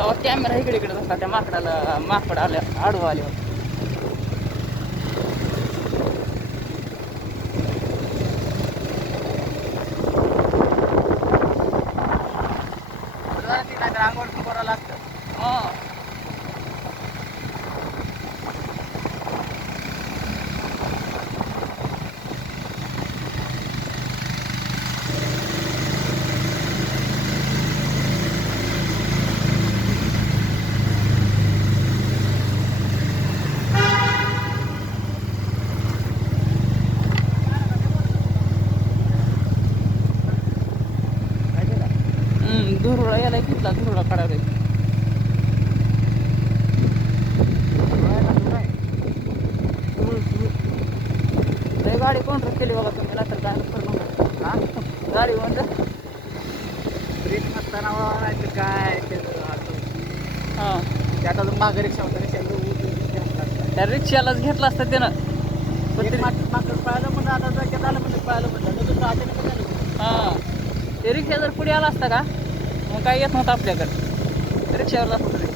तेव्हा कॅमेरा इकडे इकडे होता त्या माकडाला माकड आल्या आडवं आले अंगोळ करावं लागतं. हां धुरुळा याला कुठला धुरुळा काढावे गाडी कोण केली बघा तुम्ही ना तर काय करू हा गाडी म्हणजे ब्रेक नसताना नाही तर काय हां त्यात अजून मागे रिक्षा होता रिक्षा त्या रिक्षालाच घेतला असतं त्यानं पण ते मागं पळालं म्हणलं आता जाग्यात आलं म्हणलं पळालं म्हणलं तर अचानक झालं. हां ते रिक्षा जर पुढे आला असता का मग काय येत नव्हतं आपल्याकडं रिक्षावाला असतं